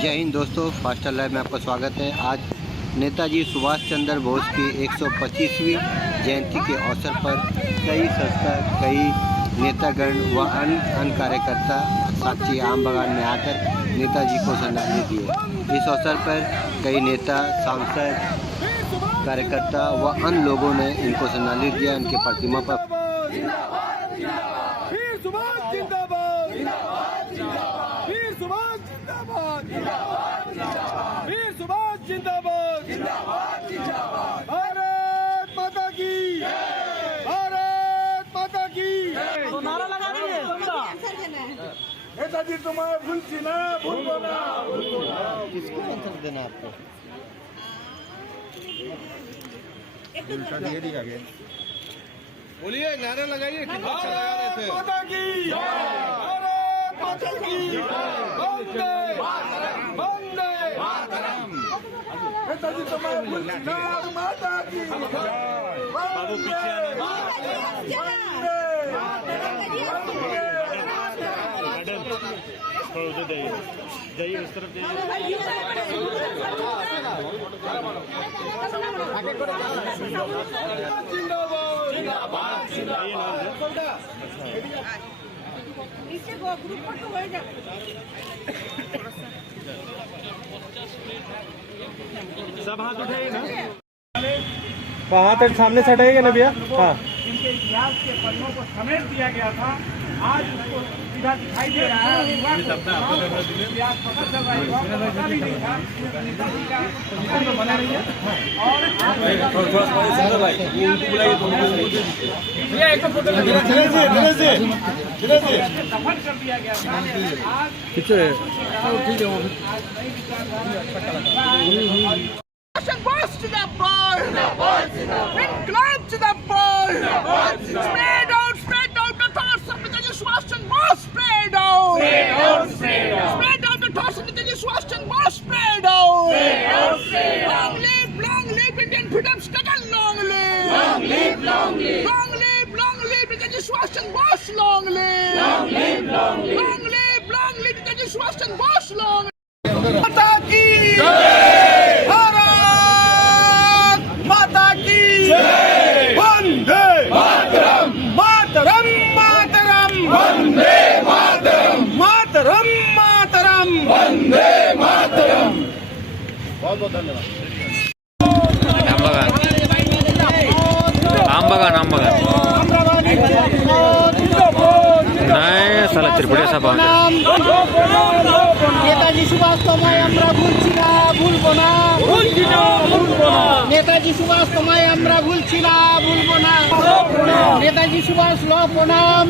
जय हिंद दोस्तों, faster live में आपका स्वागत है। आज नेताजी सुभाष चंद्र बोस की 125वीं जयंती के अवसर पर कई संस्था, कई नेतागण व अन्य कार्यकर्ता साक्षी आम बागान में आकर नेताजी को श्रद्धांजलि दिए। इस अवसर पर कई नेता, सांसद, कार्यकर्ता व अन्य लोगों ने इनको श्रद्धांजलि दिया। इनके प्रतिमा पर भारत माता की, भारत माता की। तो नारा लगा रही है नेताजी तुम्हारे भूलती ना, भूलो ना। किसको आंसर देना आपको? बोलिए, नारा लगाइए। भारत माता की, भारत माता की, वंदे वंदे मातरम। नेताजी तुम्हारे भूलती ना, माता की, बाबू पीछे जाइए इस तरफ सब हाथ उठाइए ना, हाथ सामने से हटाइएगा ना भैया। हाँ, इनके इतिहास के पन्नों को समेट दिया गया था, आज उसको सीधा दिखाई दे रहा है। इतिहास पता चल रहा है, पता भी नहीं था नेताजी का बना रही है। और दफन कर दिया गया था। Boss to the ball! Incline to the ball! Spread out the toss of Netaji Subhash Chandra Bose! Spread out! Spread out the toss of Netaji Subhash Chandra Bose! Spread out! Long live Indian freedom struggle! Long live! Long live Netaji Subhash Chandra Bose! Long live! Long live Netaji Subhash Chandra Bose! Long live! माता की वंदे मातरम, मातरम मातरम, वंदे मातरम, मातरम मातरम, वंदे मातरम। बहुत बहुत धन्यवाद। आम बागान नहीं साला त्रिपुरा सा बात नेताजी सुभाष তোমায় আমরা ভুলছি না, ভুলবো না, নেতাজি সুভাষ তোমায় আমরা ভুলছি না, ভুলবো না, নেতাজি সুভাষ ল প্রণাম,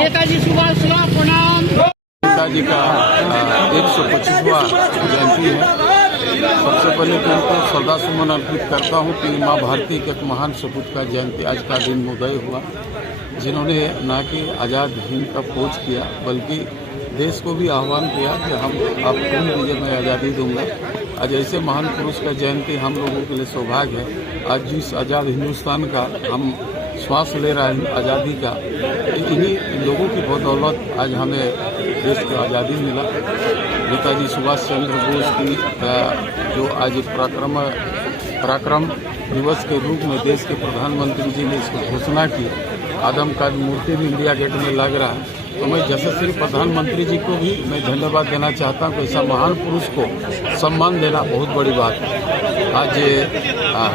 নেতাজি সুভাষ ল প্রণাম। नेताजी का 125वां जयंती है। सबसे पहले तो उनको श्रद्धा सुमन अर्पित करता हूँ कि माँ भारती के एक महान सपूत का जयंती आज का दिन उदय हुआ, जिन्होंने न कि आज़ाद हिंद का खोज किया बल्कि देश को भी आह्वान किया कि हम आप खून दीजिए, मैं आज़ादी दूंगा। आज ऐसे महान पुरुष का जयंती हम लोगों के लिए सौभाग्य है। आज जिस आज़ाद हिंदुस्तान का हम श्वास ले रहे हैं, आज़ादी का, इन्हीं लोगों की बदौलत आज हमें देश को आज़ादी मिला। नेताजी सुभाष चंद्र बोस की जो आज पराक्रम दिवस के रूप में देश के प्रधानमंत्री जी ने इसको घोषणा की, आदम का मूर्ति भी इंडिया गेट में लग रहा है, तो मैं यशस्वी प्रधानमंत्री जी को भी मैं धन्यवाद देना चाहता हूँ। ऐसा महान पुरुष को सम्मान देना बहुत बड़ी बात है। आज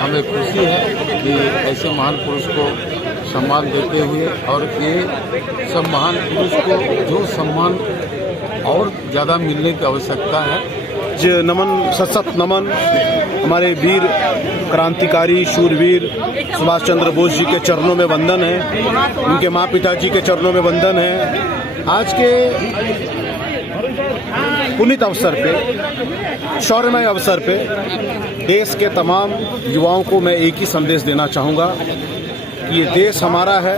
हमें खुशी है कि ऐसे महान पुरुष को सम्मान देते हुए, और ये सब महान पुरुष को जो सम्मान और ज़्यादा मिलने की आवश्यकता है। नमन, सशक्त नमन हमारे वीर क्रांतिकारी शूरवीर सुभाष चंद्र बोस जी के चरणों में वंदन है, उनके माँ पिताजी के चरणों में वंदन है। आज के पुनीत अवसर पे, शौर्यमय अवसर पे देश के तमाम युवाओं को मैं एक ही संदेश देना चाहूँगा कि ये देश हमारा है,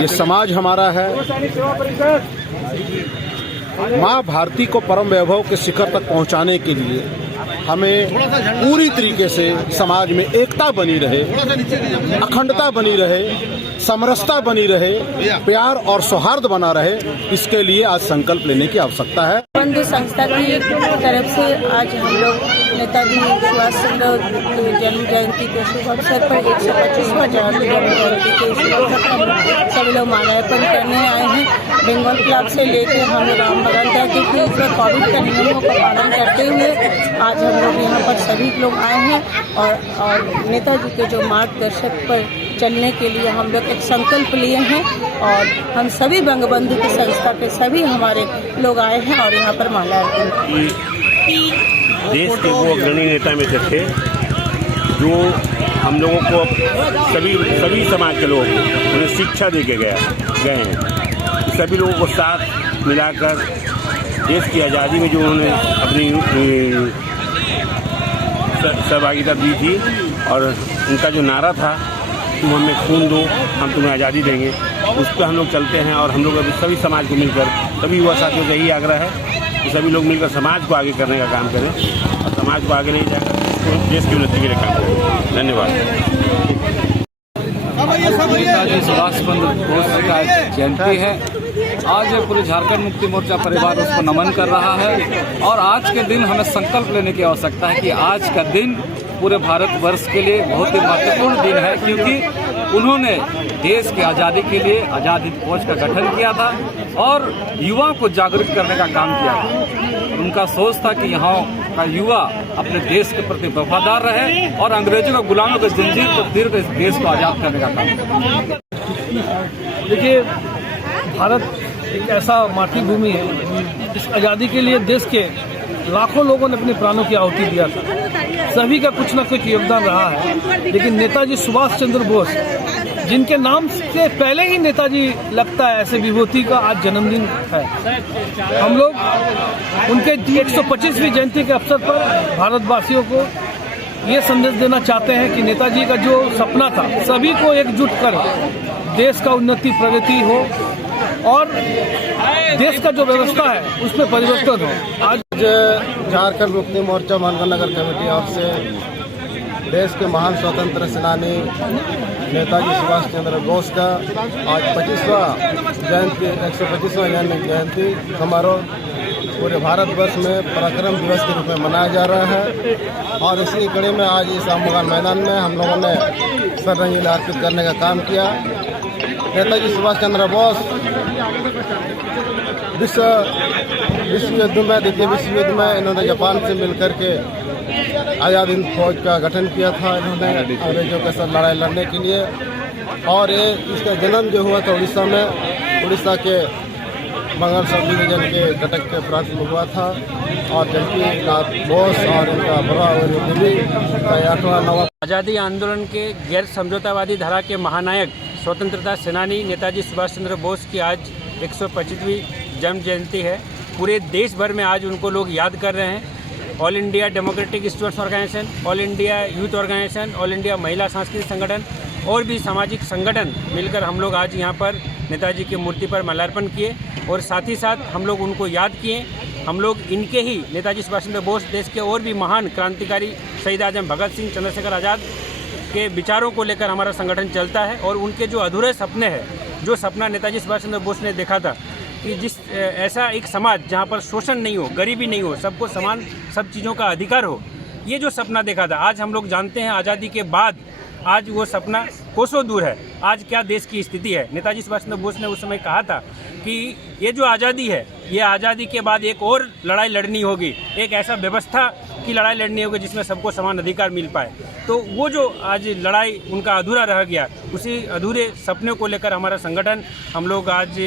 ये समाज हमारा है। माँ भारती को परम वैभव के शिखर तक पहुँचाने के लिए हमें पूरी तरीके से समाज में एकता बनी रहे, अखंडता बनी रहे, समरसता बनी रहे, प्यार और सौहार्द बना रहे, इसके लिए आज संकल्प लेने की आवश्यकता है। बंधु संस्था की तरफ से आज हम लोग नेताजी सुभाष चंद्र जन्म जयंती के शुभ अवसर पर 125वां जन्म जयंती के शुभ अवसर पर सभी लोग माल्यार्पण करने आए हैं। बंगाल क्लब से लेकर हम राम बगान तक के इसमें कोविड के नियमों का पालन करते हुए आज हम लोग यहाँ पर सभी लोग आए हैं और नेताजी के जो मार्गदर्शक पर चलने के लिए हम लोग एक संकल्प लिए हैं और हम सभी बंगबंधु की संस्था के सभी हमारे लोग आए हैं और यहाँ पर माल्यार्पण। देश के वो अग्रणी नेता में से थे जो हम लोगों को सभी समाज के लोगों को उन्हें शिक्षा दे के गए हैं। सभी लोगों को साथ मिलाकर देश की आज़ादी में जो उन्होंने अपनी सहभागिता दी थी और उनका जो नारा था तुम हमें खून दो हम तुम्हें आज़ादी देंगे, उस पर हम लोग चलते हैं। और हम लोग अभी सभी समाज को मिलकर सभी युवा साथियों से यही आग्रह है कि सभी लोग मिलकर समाज को आगे करने का काम करें और समाज को आगे ले जाकर देश की उन्नति के लिए काम करें। धन्यवाद। नेताजी सुभाष चंद्र बोस का जयंती है। आज पूरे झारखंड मुक्ति मोर्चा परिवार उसको नमन कर रहा है और आज के दिन हमें संकल्प लेने की आवश्यकता है कि आज का दिन पूरे भारतवर्ष के लिए बहुत ही महत्वपूर्ण दिन है, क्योंकि उन्होंने देश की आज़ादी के लिए आज़ाद हिंद फौज का गठन किया था और युवाओं को जागरूक करने का काम किया था। उनका सोच था कि यहाँ का युवा अपने देश के प्रति वफादार रहे और अंग्रेजों का गुलामों के जंजीर पर तीर कर इस देश को आज़ाद करने का काम किया। देखिए, भारत एक ऐसा मातृभूमि है, इस आज़ादी के लिए देश के लाखों लोगों ने अपने प्राणों की आहुति दिया था। सभी का कुछ न कुछ योगदान रहा है, लेकिन नेताजी सुभाष चंद्र बोस जिनके नाम से पहले ही नेताजी लगता है ऐसे विभूति का आज जन्मदिन है। हम लोग उनके 125वीं जयंती के अवसर पर भारतवासियों को ये संदेश देना चाहते हैं कि नेताजी का जो सपना था सभी को एकजुट कर देश का उन्नति प्रगति हो और देश का जो व्यवस्था है उसमें परिवर्तन हो। आज झारखंड मुक्ति मोर्चा मानगढ़ नगर कमेटी ओर से देश के महान स्वतंत्र सेनानी नेताजी सुभाष चंद्र बोस का आज 125वां जयंती समारोह पूरे भारतवर्ष में पराक्रम दिवस के रूप में मनाया जा रहा है। और इसी कड़ी में आज इस राम बगान मैदान में हम लोगों ने श्रद्धांजलि अर्पित करने का काम किया। नेताजी सुभाष चंद्र बोस विश्व युद्ध में द्वितीय विश्व युद्ध में इन्होंने जापान से मिलकर के आज़ाद हिंद फौज का गठन किया था इन्होंने अंग्रेजों के साथ लड़ाई लड़ने के लिए। और ये इसका जन्म जो हुआ था उड़ीसा में, उड़ीसा के बंगाल सब डिवीजन के कटक के प्रांत में हुआ था। और जबकि बोस और इनका बड़ा का 8वां नवा आज़ादी आंदोलन के गैर समझौतावादी धारा के महानायक स्वतंत्रता सेनानी नेताजी सुभाष चंद्र बोस की आज 125वीं जन्म जयंती है। पूरे देश भर में आज उनको लोग याद कर रहे हैं। All India Democratic Students Organization, All India Youth Organization, All India Mahila Sanskritik संगठन और भी सामाजिक संगठन मिलकर हम लोग आज यहाँ पर नेताजी की मूर्ति पर माल्यार्पण किए और साथ ही साथ हम लोग उनको याद किए। हम लोग इनके ही नेताजी सुभाष चंद्र बोस देश के और भी महान क्रांतिकारी शहीद आजम भगत सिंह, चंद्रशेखर आज़ाद के विचारों को लेकर हमारा संगठन चलता है। और उनके जो अधूरे सपने हैं, जो सपना नेताजी सुभाष चंद्र बोस ने देखा था कि जिस ऐसा एक समाज जहाँ पर शोषण नहीं हो, गरीबी नहीं हो, सबको समान सब चीज़ों का अधिकार हो, ये जो सपना देखा था आज हम लोग जानते हैं आज़ादी के बाद आज वो सपना कोसों दूर है। आज क्या देश की स्थिति है। नेताजी सुभाष चंद्र बोस ने उस समय कहा था कि ये जो आज़ादी है, ये आज़ादी के बाद एक और लड़ाई लड़नी होगी, एक ऐसा व्यवस्था की लड़ाई लड़नी होगी जिसमें सबको समान अधिकार मिल पाए। तो वो जो आज लड़ाई उनका अधूरा रह गया, उसी अधूरे सपने को लेकर हमारा संगठन हम लोग आज